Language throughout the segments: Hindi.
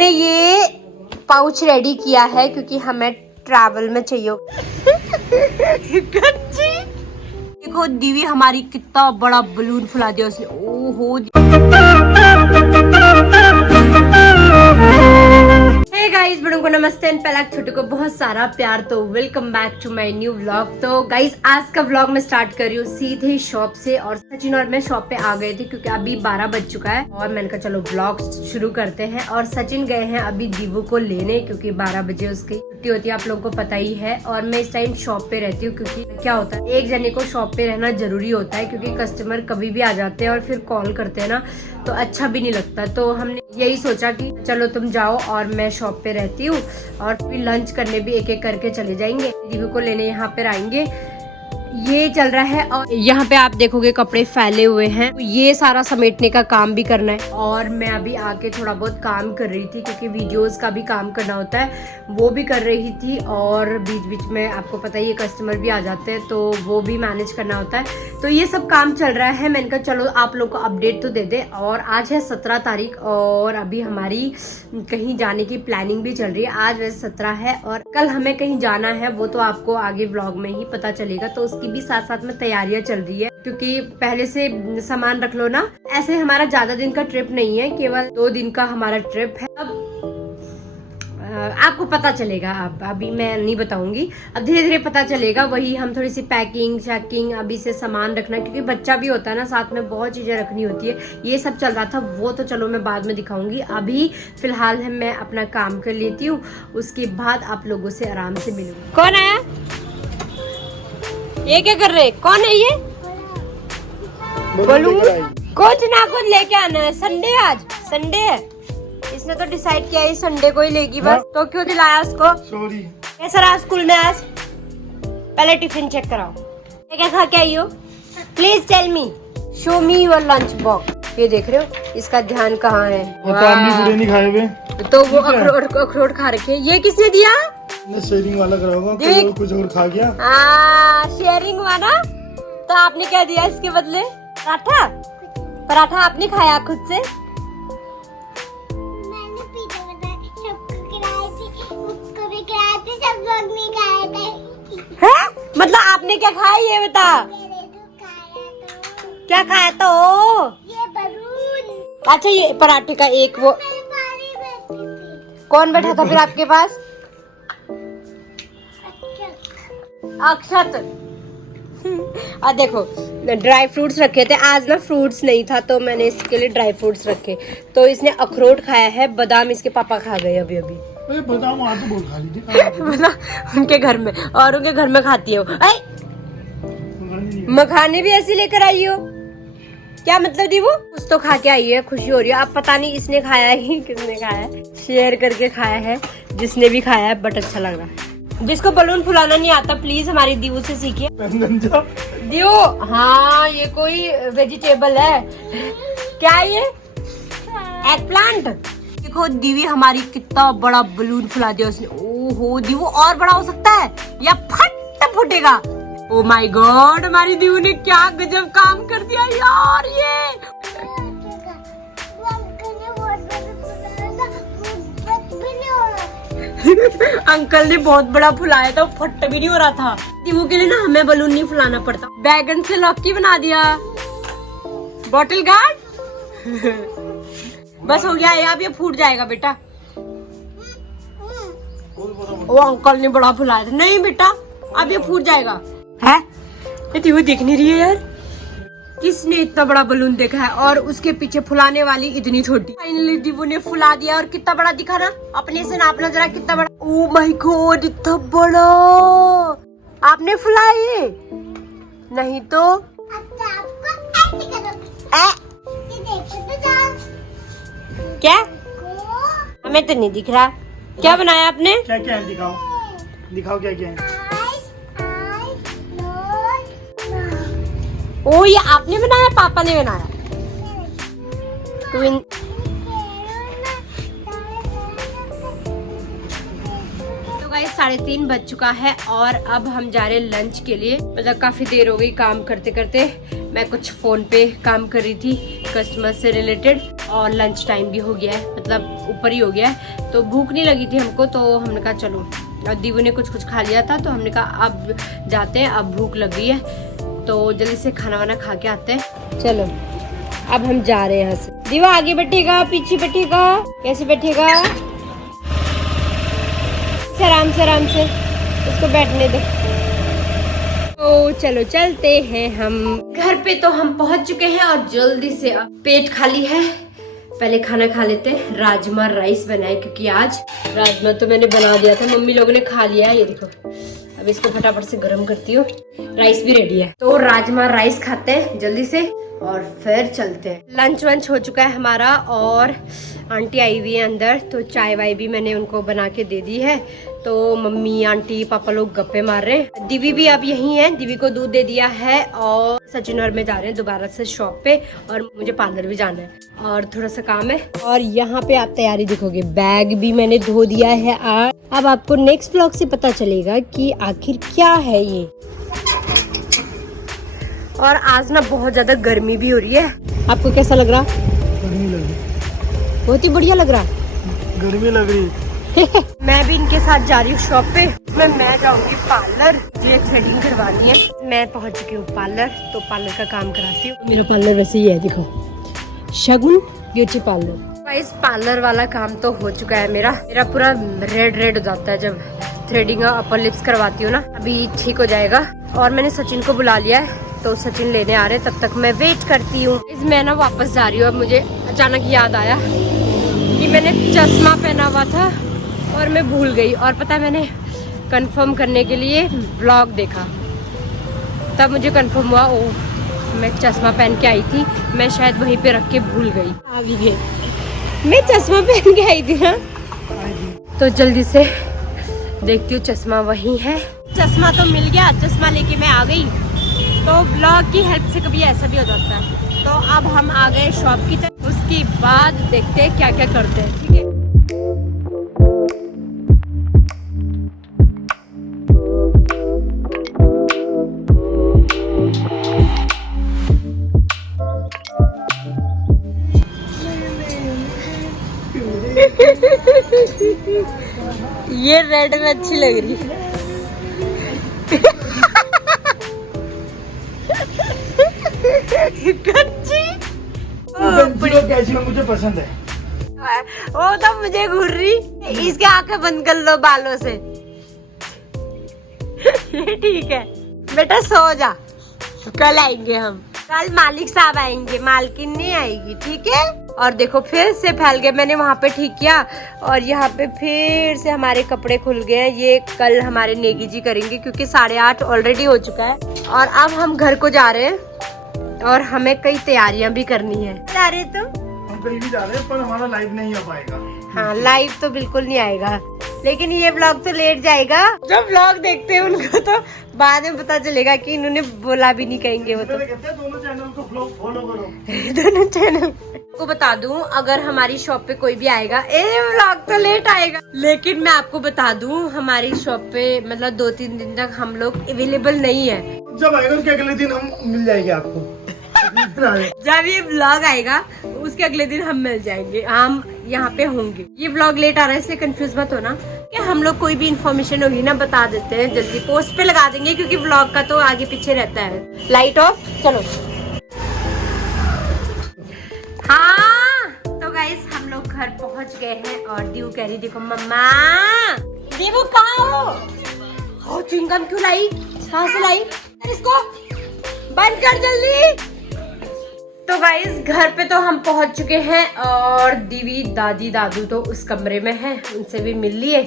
हमने ये पाउच रेडी किया है क्योंकि हमें ट्रैवल में चाहिए। देखो दीवी हमारी कितना बड़ा बलून फुला दिया उसने। ओहो हे गाइस, बड़ों को नमस्ते एंड पहला छोटों को बहुत सारा प्यार। तो welcome back to my new vlog. तो गाइस आज का व्लॉग मैं स्टार्ट कर रही हूँ सीधे शॉप से। और सचिन और मैं शॉप पे आ गए थे क्योंकि अभी 12 बज चुका है और मैंने कहा चलो व्लॉग शुरू करते हैं। और सचिन गए हैं अभी दीवू को लेने क्योंकि 12 बजे उसकी छुट्टी होती है, आप लोगों को पता ही है। और मैं इस टाइम शॉप पे रहती हूँ क्योंकि क्या होता है, एक जने को शॉप पे रहना जरूरी होता है क्योंकि कस्टमर कभी भी आ जाते हैं और फिर कॉल करते हैं ना, तो अच्छा भी नहीं लगता। तो हमने यही सोचा कि चलो तुम जाओ और मैं शॉप पे रहती हूँ और फिर लंच करने भी एक एक करके चले जाएंगे। दीवू को लेने यहाँ पे आएंगे, ये चल रहा है। और यहाँ पे आप देखोगे कपड़े फैले हुए हैं, ये सारा समेटने का काम भी करना है। और मैं अभी आके थोड़ा बहुत काम कर रही थी क्योंकि वीडियोस का भी काम करना होता है, वो भी कर रही थी। और बीच बीच में आपको पता ही है कस्टमर भी आ जाते हैं तो वो भी मैनेज करना होता है। तो ये सब काम चल रहा है। मैंने कहा चलो आप लोग को अपडेट तो दे दे। और आज है 17 तारीख और अभी हमारी कहीं जाने की प्लानिंग भी चल रही है। आज वैसे 17 है और कल हमें कहीं जाना है, वो तो आपको आगे व्लॉग में ही पता चलेगा। तो की भी साथ साथ में तैयारियां चल रही है क्योंकि पहले से सामान रख लो ना। ऐसे हमारा ज्यादा दिन का ट्रिप नहीं है, केवल 2 दिन का हमारा ट्रिप है। अब आपको पता चलेगा, अब अभी मैं नहीं बताऊंगी, अब धीरे धीरे पता चलेगा। वही हम थोड़ी सी पैकिंग शैकिंग अभी से सामान रखना क्योंकि बच्चा भी होता है ना, साथ में बहुत चीजें रखनी होती है। ये सब चल रहा था, वो तो चलो मैं बाद में दिखाऊंगी। अभी फिलहाल मैं अपना काम कर लेती हूँ, उसके बाद आप लोगों से आराम से मिलूंगी। कौन आया? ये क्या कर रहे? कौन है ये? बोलू कुछ ना कुछ लेके आना है। संडे, आज संडे है, इसने तो डिसाइड किया है संडे को ही लेगी बस। तो क्यों दिलाया उसको? सॉरी। कैसा रहा स्कूल में आज? पहले टिफिन चेक कराओ, क्या खा के आई हो? Please tell me, show me your lunch box. ये देख रहे हो, इसका ध्यान कहाँ है? नहीं खाए हुए तो वो अखरोट खा रखे। ये किसने दिया? शेयरिंग वाला कराऊंगा, कुछ और खा गया। शेयरिंग हुआ ना। तो आपने क्या दिया इसके बदले? पराठा? पराठा आपने खाया खुद से? मैंने पीछे बताया, सबको खिलाए थे, मुझको भी खिलाए थे, सब लोग नहीं खाए थे। हैं? मतलब आपने क्या खाया ये बता? क्या खाया तो? ये बलून। अच्छा, ये पराठे का एक वो कौन बैठा था फिर आपके पास? अक्षत। और देखो ड्राई फ्रूट्स रखे थे, आज ना फ्रूट्स नहीं था तो मैंने इसके लिए ड्राई फ्रूट्स रखे। तो इसने अखरोट खाया है, बादाम इसके पापा खा गए अभी अभी। बादाम आज तो बहुत खा ली थी। मतलब उनके घर में, और उनके घर में खाती है वो। मखाने भी ऐसे लेकर आई हो? क्या मतलब दी वो? कुछ तो खा के आई है, खुशी हो रही है। अब पता नहीं इसने खाया ही किसने खाया है, शेयर करके खाया है जिसने भी खाया है, बट अच्छा लग रहा है। जिसको बलून फुलाना नहीं आता प्लीज हमारी दीवू से सीखिए। दीवू, हाँ ये कोई वेजिटेबल है क्या? ये एग प्लांट। देखो दीवी हमारी कितना बड़ा बलून फुला दिया उसने। ओहो दीवू, और बड़ा हो सकता है या फट फूटेगा? ओ माय गॉड, हमारी दीवू ने क्या गजब काम कर दिया यार। ये अंकल ने बहुत बड़ा फुलाया था, फट भी नहीं हो रहा था। दीवू के लिए ना हमें बलून नहीं फुलाना पड़ता। बैगन से लॉकी बना दिया, बॉटल गार्ड। बस हो गया, अब ये फूट जाएगा बेटा। वो अंकल ने बड़ा फुलाया था। नहीं बेटा, अब ये फूट जाएगा। है ये दीवू देख नहीं रही है यार, किसने इतना बड़ा बलून देखा है और उसके पीछे फुलाने वाली इतनी छोटी। फाइनली दीवू ने फुला दिया। और कितना बड़ा दिखा ना, अपने से नापना जरा कितना बड़ा। ओ माय गॉड, इतना बड़ा आपने फुलाए? नहीं तो क्या? हमें तो नहीं दिख रहा। क्या बनाया आपने? क्या क्या है? दिखाओ दिखाओ क्या क्या है। ओ ये आपने बनाया, पापा ने बनाया? ट्विन। तो गाइस 3:30 बज चुका है और अब हम जा रहे हैं लंच के लिए। मतलब काफी देर हो गई काम करते करते। मैं कुछ फोन पे काम कर रही थी कस्टमर से रिलेटेड। और लंच टाइम भी हो गया है, मतलब ऊपर ही हो गया है, तो भूख नहीं लगी थी हमको, तो हमने कहा चलो, और दीवू ने कुछ खा लिया था, तो हमने कहा अब जाते हैं, अब भूख लग गई है तो जल्दी से खाना वाना खा के आते हैं। चलो अब हम जा रहे हैं यहाँ से। दीवा आगे बैठेगा, पीछे बैठेगा, कैसे बैठेगा? आराम से इसको बैठने दो। तो चलो चलते हैं हम घर पे। तो हम पहुंच चुके हैं और जल्दी से अब पेट खाली है, पहले खाना खा लेते हैं। राजमा राइस बनाए क्योंकि आज राजमा तो मैंने बना दिया था, मम्मी लोगों ने खा लिया है। ये देखो, अब इसको फटाफट से गर्म करती हूँ। राइस भी रेडी है, तो राजमा राइस खाते हैं जल्दी से और फिर चलते हैं। लंच वंच हो चुका है हमारा और आंटी आई हुई है अंदर, तो चाय वाय भी मैंने उनको बना के दे दी है। तो मम्मी आंटी पापा लोग गप्पे मार रहे हैं। दीवी भी अब यही है, दीवी को दूध दे दिया है और सचिन और मैं जा रहे हैं दोबारा से शॉप पे, और मुझे पार्लर भी जाना है और थोड़ा सा काम है। और यहाँ पे आप तैयारी देखोगे, बैग भी मैंने धो दिया है। अब आपको नेक्स्ट व्लॉग से पता चलेगा कि आखिर क्या है ये। और आज ना बहुत ज्यादा गर्मी भी हो रही है। आपको कैसा लग रहा? गर्मी लग रही, बहुत ही बढ़िया लग रहा। गर्मी लग रही। मैं भी इनके साथ जा रही हूँ शॉप पे। मैं जाऊंगी पार्लर, मुझे थ्रेडिंग करवानी है। मैं पहुंच चुकी हूँ पार्लर, तो पार्लर का काम कराती हूँ। मेरा पार्लर वैसे ही है, देखो, शगुन ब्यूटी पार्लर। इस पार्लर वाला काम तो हो चुका है मेरा पूरा रेड हो जाता है जब थ्रेडिंग अपर लिप्स करवाती हूँ ना। अभी ठीक हो जाएगा। और मैंने सचिन को बुला लिया है, तो सचिन लेने आ रहे हैं, तब तक मैं वेट करती हूँ। मैं ना वापस जा रही हूँ। अब मुझे अचानक याद आया कि मैंने चश्मा पहना हुआ था और मैं भूल गई। और पता है, मैंने कंफर्म करने के लिए व्लॉग देखा, तब मुझे कंफर्म हुआ, ओ मैं चश्मा पहन के आई थी, मैं शायद वहीं पे रख के भूल गई। आ भी गई, मैं चश्मा पहन के आई थी ना। तो जल्दी से देखती हूँ, चश्मा वहीं है। चश्मा तो मिल गया, चश्मा लेके मैं आ गई। तो ब्लॉग की हेल्प से कभी ऐसा भी हो जाता है। तो अब हम आ गए शॉप की तरफ, उसके बाद देखते हैं क्या क्या करते हैं। ठीक है, ये रेड में अच्छी लग रही है। कैसी हो, मुझे पसंद है। वो तो मुझे घूर रही, इसके आंखें बंद कर लो बालों से। ये ठीक है बेटा, सो जा, कल आएंगे हम। कल मालिक साहब आएंगे, मालकिन नहीं आएगी, ठीक है। और देखो फिर से फैल गए, मैंने वहाँ पे ठीक किया और यहाँ पे फिर से हमारे कपड़े खुल गए हैं। ये कल हमारे नेगी जी करेंगे क्योंकि 8:30 ऑलरेडी हो चुका है। और अब हम घर को जा रहे हैं और हमें कई तैयारियां भी करनी है। जा रहे तुम? हम कहीं भी जा रहे हैं, पर हमारा लाइव नहीं आ पाएगा। हाँ, लाइव तो बिल्कुल नहीं आएगा, लेकिन ये व्लॉग तो लेट जाएगा। जब व्लॉग देखते हैं उनको तो बाद में पता चलेगा कि इन्होंने बोला भी नहीं कहेंगे। वो तो कहते हैं दोनों चैनल को फॉलो करो। दोनों चैनल को बता दूं, अगर हमारी शॉप पे कोई भी आएगा, व्लॉग तो लेट आएगा, लेकिन मैं आपको बता दूं हमारी शॉप पे मतलब 2-3 दिन तक हम लोग अवेलेबल नहीं है। जब आएगा उसके अगले दिन हम मिल जाएंगे आपको। जब ये व्लॉग आएगा उसके अगले दिन हम मिल जाएंगे, हम यहाँ पे होंगे। ये व्लॉग लेट आ रहा है इसलिए कंफ्यूज मत होना। क्या हम लोग कोई भी इन्फॉर्मेशन होगी ना बता देते हैं, जल्दी पोस्ट पे लगा देंगे क्योंकि व्लॉग का तो आगे पीछे रहता है। लाइट ऑफ, चलो। हाँ तो गाइस हम लोग घर पहुंच गए हैं और दीवू कह रही, देखो मम्मा, दीवू कहाँ हो? च्युइंगम क्यों लाई? कहाँ से लाई? इसको बंद कर जल्दी। तो गाइस घर पे तो हम पहुंच चुके हैं और दीवी दादी दादू तो उस कमरे में है, उनसे भी मिल लिए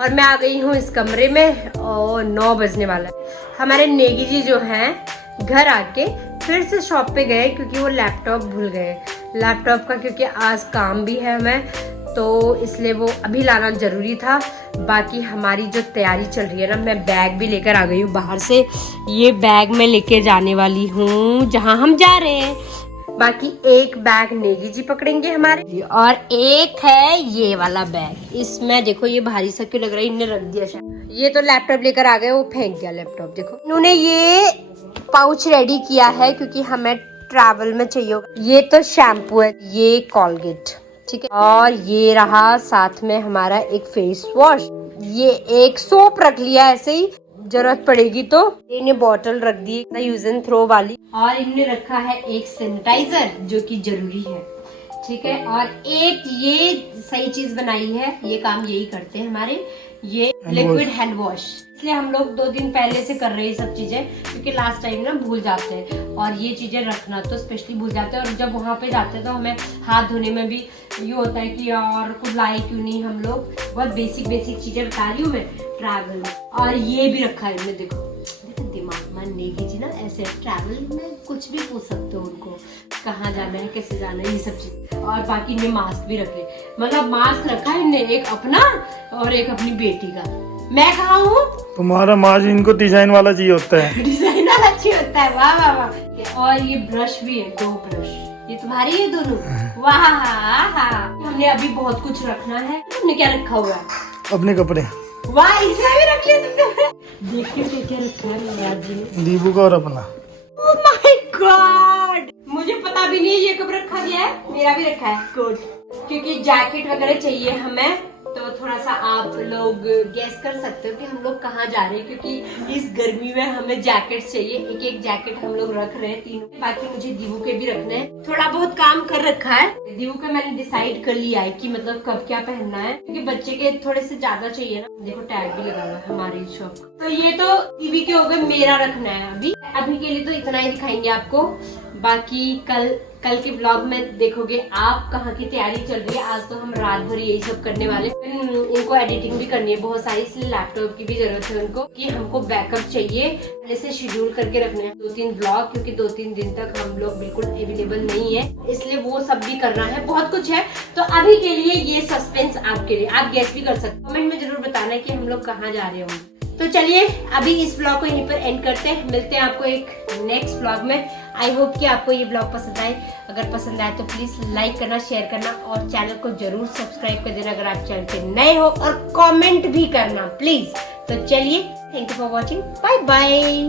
और मैं आ गई हूँ इस कमरे में और 9 बजने वाला है। हमारे नेगी जी जो हैं घर आके फिर से शॉप पे गए क्योंकि वो लैपटॉप भूल गए। लैपटॉप का क्योंकि आज काम भी है हमें, तो इसलिए वो अभी लाना जरूरी था। बाकी हमारी जो तैयारी चल रही है ना, मैं बैग भी लेकर आ गई हूँ बाहर से। ये बैग मैं लेके जाने वाली हूँ जहाँ हम जा रहे हैं। बाकी एक बैग नेगी जी पकड़ेंगे हमारे और एक है ये वाला बैग। इसमें देखो ये भारी सा क्यों लग रहा है, इन्हें रख दिया शायद। ये तो लैपटॉप लेकर आ गए, वो फेंक दिया लैपटॉप। देखो इन्होंने ये पाउच रेडी किया है क्योंकि हमें ट्रैवल में चाहिए होगा। ये तो शैम्पू है, ये कोलगेट, ठीक है, और ये रहा साथ में हमारा एक फेस वॉश, ये एक सोप रख लिया ऐसे ही जरूरत पड़ेगी तो। इन्हें बॉटल रख दी यूज एंड थ्रो वाली, और इनने रखा है एक सैनिटाइजर जो कि जरूरी है, ठीक है, और एक ये सही चीज बनाई है, ये काम यही करते हैं हमारे, ये लिक्विड हैंड वॉश। इसलिए हम लोग 2 दिन पहले से कर रहे हैं सब चीजें, क्योंकि लास्ट टाइम ना भूल जाते हैं, और ये चीजें रखना तो स्पेशली भूल जाते हैं, और जब वहाँ पे जाते हैं तो हमें हाथ धोने में भी ये होता है कि यार कुछ लाए क्यों नहीं हम लोग। बहुत बेसिक चीजें बता रही हूँ मैं ट्रैवल में। और ये भी रखा है इनमें, देखो दिमाग मान नहीं जी ना, ऐसे ट्रैवल में कुछ भी पूछ सकते हो उनको, कहाँ जाना है, कैसे जाना है, ये सब चीज। और बाकी इन्हें मास्क भी रखे, मतलब मास्क रखा है इन्हें, एक अपना और एक अपनी बेटी का। मैं कहाँ हूँ? तुम्हारा माज इनको डिजाइन वाला चाहिए होता है। डिजाइन वाला अच्छी होता है, वाह वाह वाह। और ये ब्रश भी है, 2 ब्रश, ये तुम्हारी है दोनों, वाह हाँ। हमने अभी बहुत कुछ रखना है। तुमने क्या रखा हुआ है? अपने कपड़े। वाह, इसमें भी रख लिया तुमने। देखिए क्या रखा है यार जी, दीबू का और अपना। ओह माय गॉड, मुझे पता भी नहीं ये कब रखा गया है। मेरा भी रखा है कोट, क्योंकि जैकेट वगैरह चाहिए हमें, तो थोड़ा सा आप लोग गेस कर सकते हो कि हम लोग कहाँ जा रहे हैं, क्योंकि इस गर्मी में हमें जैकेट चाहिए। एक जैकेट हम लोग रख रहे हैं तीनों, बाकी मुझे दीवू के भी रखने हैं। थोड़ा बहुत काम कर रखा है दीवू का, मैंने डिसाइड कर लिया है कि मतलब कब क्या पहनना है, क्योंकि बच्चे के थोड़े से ज्यादा चाहिए ना। देखो टैग भी लगा हुआ है हमारे शॉप। तो ये तो दीवी के हो गए, मेरा रखना है अभी के लिए तो इतना ही दिखाएंगे आपको। बाकी कल के ब्लॉग में देखोगे आप कहाँ की तैयारी चल रही है। आज तो हम रात भर यही सब करने वाले, इनको एडिटिंग भी करनी है बहुत सारी, इसलिए लैपटॉप की भी जरूरत है उनको, कि हमको बैकअप चाहिए, पहले से शेड्यूल करके रखने हैं 2-3 ब्लॉग, क्योंकि 2-3 दिन तक हम लोग बिल्कुल अवेलेबल नहीं है, इसलिए वो सब भी करना है, बहुत कुछ है। तो अभी के लिए ये सस्पेंस आपके लिए, आप गेस भी कर सकते हो, कमेंट में जरूर बताना है कि हम लोग कहाँ जा रहे होंगे। तो चलिए अभी इस ब्लॉग को यहीं पर एंड करते हैं, मिलते हैं आपको एक नेक्स्ट ब्लॉग में। आई होप कि आपको ये ब्लॉग पसंद आए, अगर पसंद आए तो प्लीज लाइक करना, शेयर करना, और चैनल को जरूर सब्सक्राइब कर देना अगर आप चैनल पे नए हो, और कमेंट भी करना प्लीज। तो चलिए, thank you for watching, bye bye.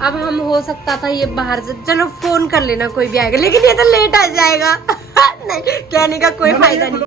अब हम हो सकता था ये बाहर से, चलो फोन कर लेना कोई भी आएगा, लेकिन ये तो लेट आ जाएगा। नहीं, कहने का कोई फायदा नहीं।